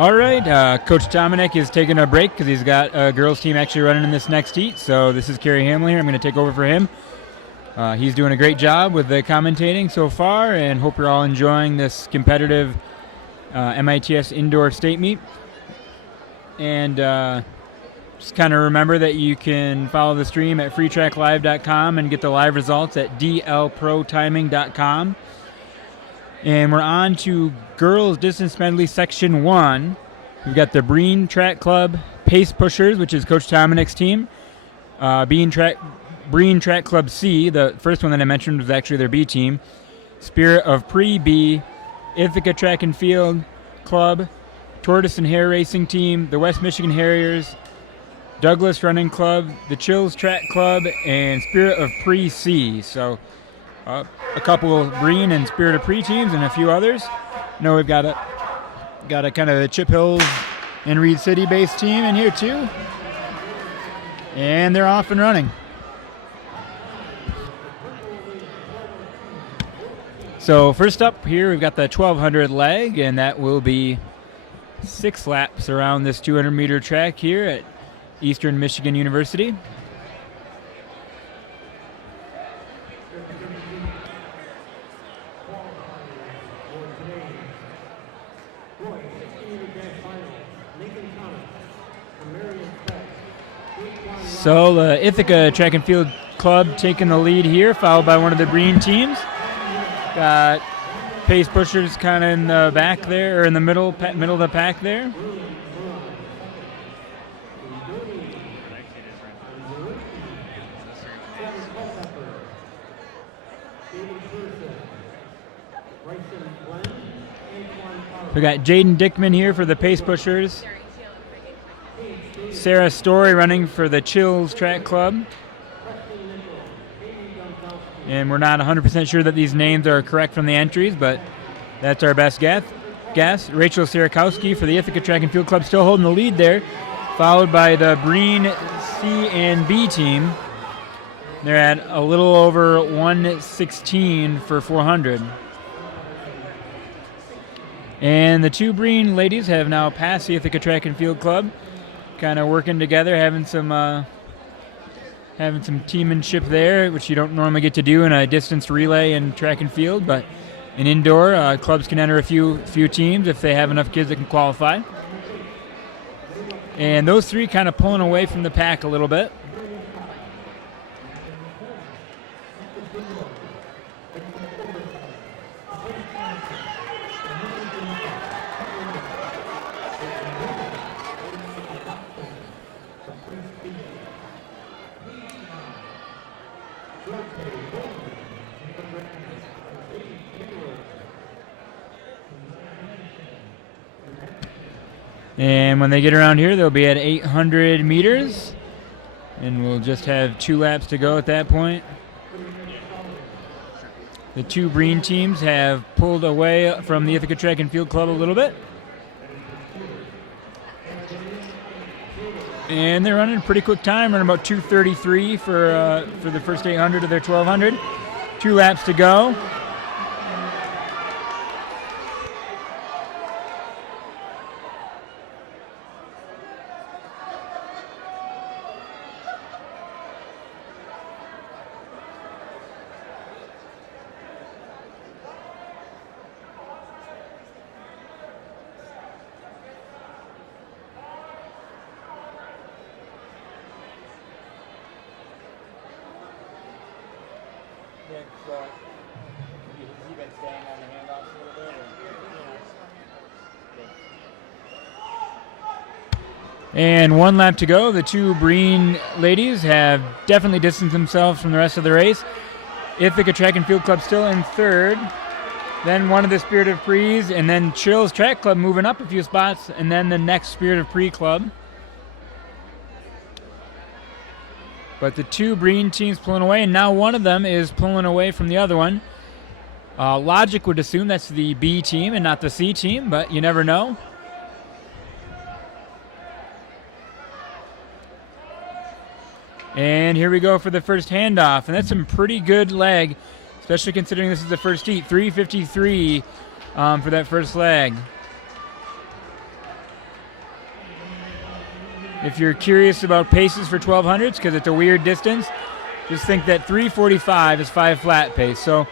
All right, Coach Dominic is taking a break because he's got a girls team actually running in this next heat. So this is Kerry Hamlin here. I'm going to take over for him. He's doing a great job with the commentating so far, and hope you're all enjoying this competitive MITS indoor state meet. And just kind of remember that you can follow the stream at freetracklive.com and get the live results at dlprotiming.com. And we're on to girls distance medley section 1. We've got the Breen Track Club Pace Pushers, which is Coach Dominic's team. Breen Track Club C, the first one that I mentioned was actually their B team. Spirit of Pre-B, Ithaca Track and Field Club, Tortoise and Hare Racing Team, the West Michigan Harriers, Douglas Running Club, the Chills Track Club, and Spirit of Pre-C. So a couple of Breen and Spirit of Pre teams and a few others. No, we've got a kind of a Chip Hills and Reed City based team in here too. And they're off and running. So first up here, we've got the 1200 leg, and that will be 6 laps around this 200-meter track here at Eastern Michigan University. So the Ithaca Track and Field Club taking the lead here, followed by one of the Breen teams. Got Pace Pushers kind of in the back there, or in the middle of the pack there. We got Jaden Dickman here for the Pace Pushers. Sarah Story running for the Chills Track Club. And we're not 100% sure that these names are correct from the entries, but that's our best guess. Rachel Sierakowski for the Ithaca Track and Field Club still holding the lead there, followed by the Breen C and B team. They're at a little over 116 for 400. And the 2 Breen ladies have now passed the Ithaca Track and Field Club, kind of working together, having some teammanship there, which you don't normally get to do in a distance relay and track and field, but in indoor, clubs can enter a few teams if they have enough kids that can qualify. And those 3 kind of pulling away from the pack a little bit. And when they get around here, they'll be at 800 meters. And we'll just have 2 laps to go at that point. The 2 Breen teams have pulled away from the Ithaca Track and Field Club a little bit. And they're running a pretty quick time, running about 2:33 for the first 800 of their 1200. 2 laps to go. And 1 lap to go. The 2 Breen ladies have definitely distanced themselves from the rest of the race. Ithaca Track and Field Club still in 3rd. Then one of the Spirit of Pre's, and then Chills Track Club moving up a few spots, and then the next Spirit of Pre Club. But the 2 Breen teams pulling away, and now one of them is pulling away from the other one. Logic would assume that's the B team and not the C team, but you never know. And here we go for the first handoff, and that's some pretty good leg, especially considering this is the first heat. 3:53 for that first leg. If you're curious about paces for 1200s, because it's a weird distance, just think that 345 is 5 flat pace. So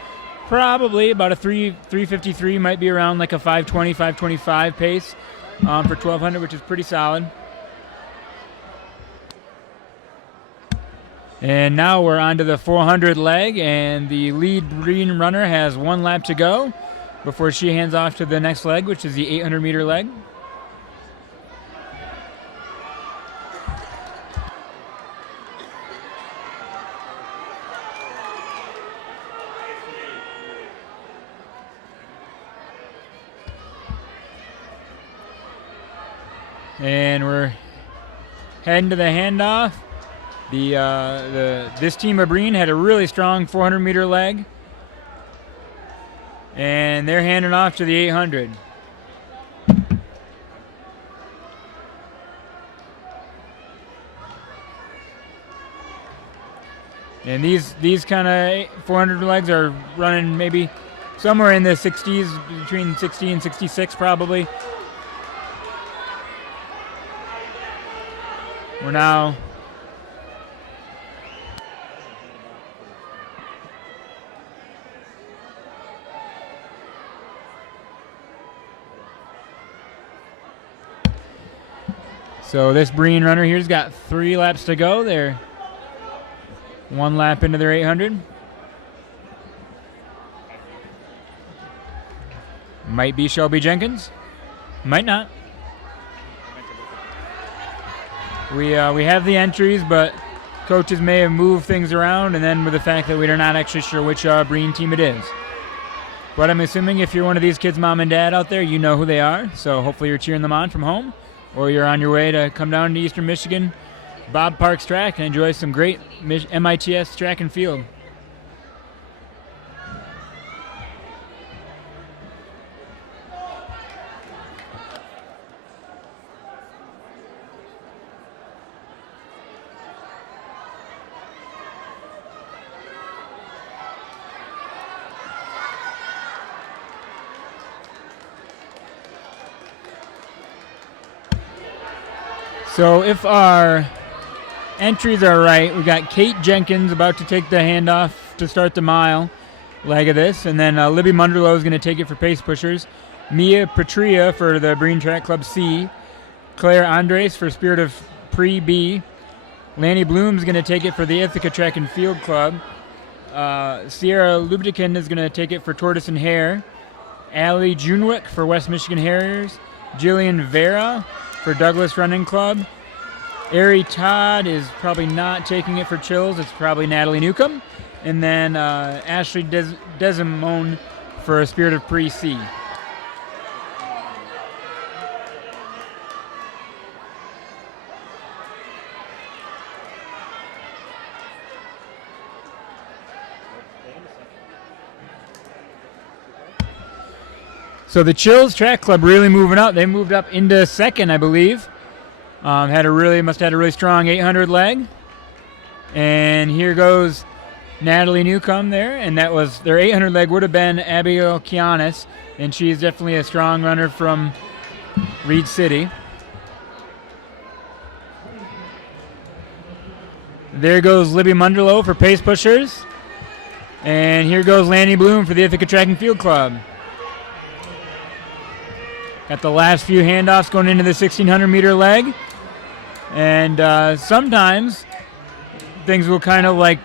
probably about a 353 might be around like a 520, 525 pace for 1200, which is pretty solid. And now we're on to the 400 leg, and the lead green runner has 1 lap to go before she hands off to the next leg, which is the 800 meter leg. And we're heading to the handoff. This team of Breen had a really strong 400 meter leg, and they're handing off to the 800. And these kind of 400 legs are running maybe somewhere in the 60s, between 60 and 66 probably. We're now so this Breen runner here's got 3 laps to go. They're 1 lap into their 800. Might be Shelby Jenkins, might not. We have the entries, but coaches may have moved things around, and then with the fact that we're not actually sure which Breen team it is. But I'm assuming if you're one of these kids' mom and dad out there, you know who they are, so hopefully you're cheering them on from home, or you're on your way to come down to Eastern Michigan, Bob Parks track, and enjoy some great MITS track and field. So if our entries are right, we've got Kate Jenkins about to take the handoff to start the mile leg of this, and then Libby Munderloh is going to take it for pace pushers, Mia Petria for the Breen Track Club C, Claire Andres for Spirit of Pre B, Lanny Bloom is going to take it for the Ithaca Track and Field Club, Sierra Lubdikin is going to take it for Tortoise and Hare, Allie Junwick for West Michigan Harriers, Jillian Vera for Douglas Running Club. Ari Todd is probably not taking it for Chills. It's probably Natalie Newcomb. And then Ashley Desimone for Spirit of Pre-C. So the Chills Track Club really moving up. They moved up into second, I believe. Must have had a really strong 800 leg. And here goes Natalie Newcomb there, and that was their 800 leg would have been Abigail Kianis, and she's definitely a strong runner from Reed City. There goes Libby Munderloh for pace pushers, and here goes Lanny Bloom for the Ithaca Track and Field Club. Got the last few handoffs going into the 1600 meter leg. And sometimes things will kind of like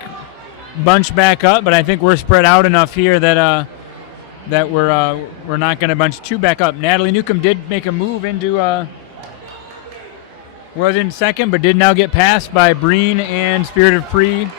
bunch back up, but I think we're spread out enough here that we're not going to bunch too back up. Natalie Newcomb did make a move into was in second, but did now get passed by Breen and Spirit of Pre.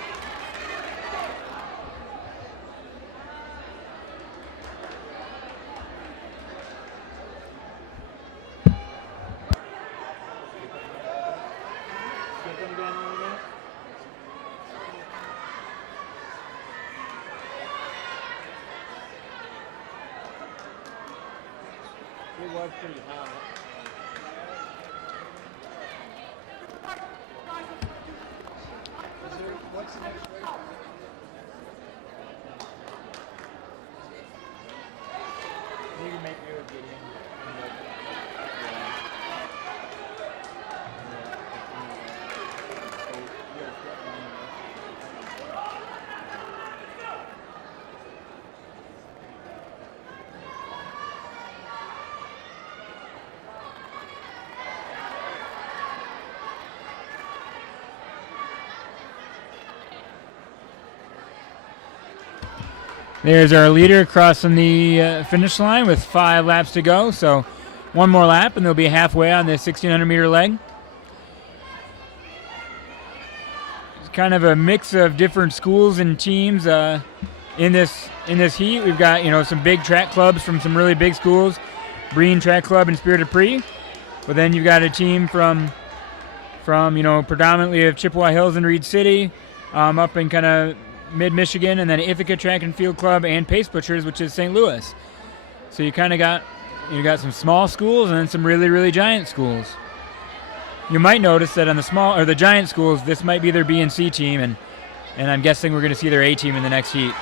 There's our leader crossing the finish line with 5 laps to go. So one more lap and they'll be halfway on the 1,600-meter leg. It's kind of a mix of different schools and teams in this heat. We've got some big track clubs from some really big schools, Breen Track Club and Spirit of Pre. But then you've got a team from predominantly of Chippewa Hills and Reed City, up in kind of mid-Michigan, and then Ithaca Track and Field Club and Pace Butchers, which is St. Louis. So you kind of got some small schools and then some really, really giant schools. You might notice that on the giant schools, this might be their B and C team, and I'm guessing we're going to see their A team in the next heat.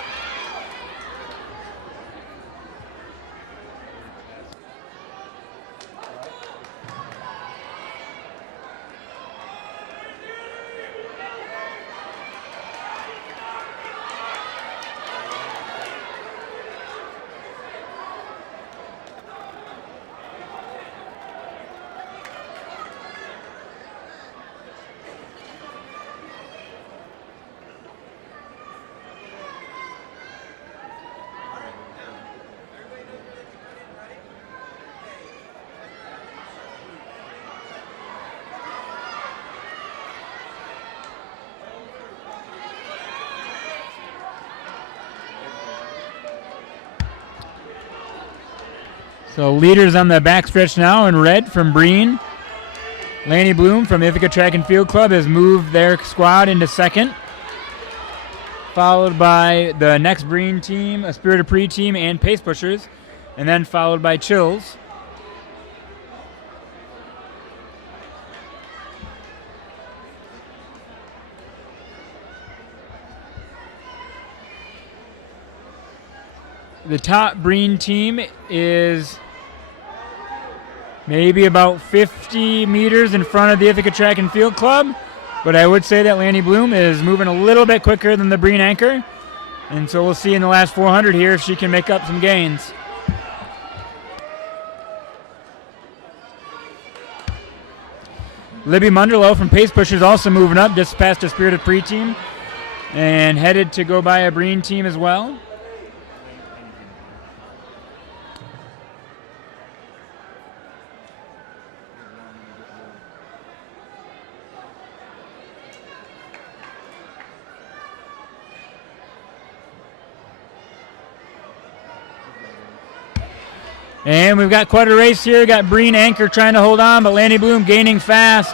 So leaders on the backstretch now in red from Breen. Lanny Bloom from Ithaca Track and Field Club has moved their squad into second, followed by the next Breen team, a Spirit of Pre team, and Pace Pushers, and then followed by Chills. The top Breen team is maybe about 50 meters in front of the Ithaca Track and Field Club, but I would say that Lanny Bloom is moving a little bit quicker than the Breen anchor, and so we'll see in the last 400 here if she can make up some gains. Libby Munderloh from Pace Pushers also moving up just past a Spirit of Pre team and headed to go by a Breen team as well. And we've got quite a race here. Got Breen anchor trying to hold on, but Lanny Bloom gaining fast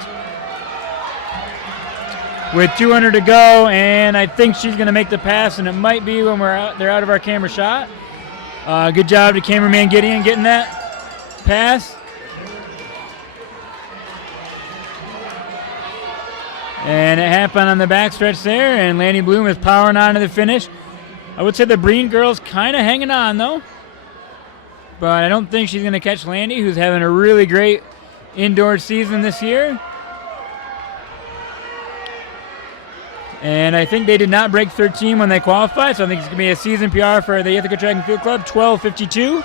with 200 to go, and I think she's going to make the pass, and it might be when they're out of our camera shot. Good job to cameraman Gideon getting that pass. And it happened on the backstretch there, and Lanny Bloom is powering on to the finish. I would say the Breen girl's kind of hanging on, though. But I don't think she's going to catch Landy, who's having a really great indoor season this year. And I think they did not break 13 when they qualified, so I think it's going to be a season PR for the Ithaca Track and Field Club, 12:52.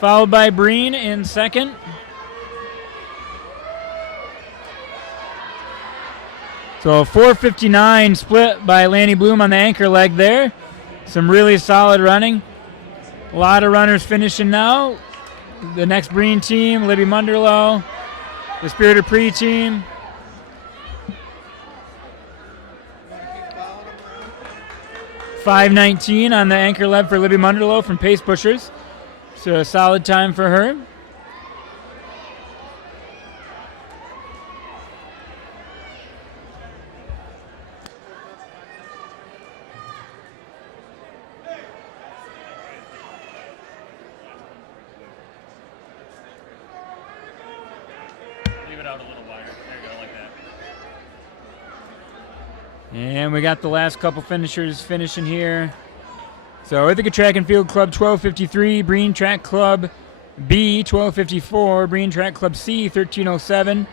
Followed by Breen in second. So a 4:59 split by Lanny Bloom on the anchor leg there. Some really solid running. A lot of runners finishing now. The next Breen team, Libby Munderloh. The Spirit of Pre team. .519 on the anchor leg for Libby Munderloh from Pace Pushers. So a solid time for her. And we got the last couple finishers finishing here. So Ithaca Track and Field Club 12:53, Breen Track Club B 12:54, Breen Track Club C 13:07,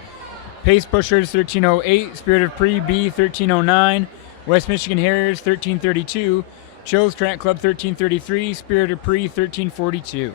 Pace Pushers 13:08, Spirit of Pre B 13:09, West Michigan Harriers 13:32, Chills Track Club 13:33, Spirit of Pre 13:42.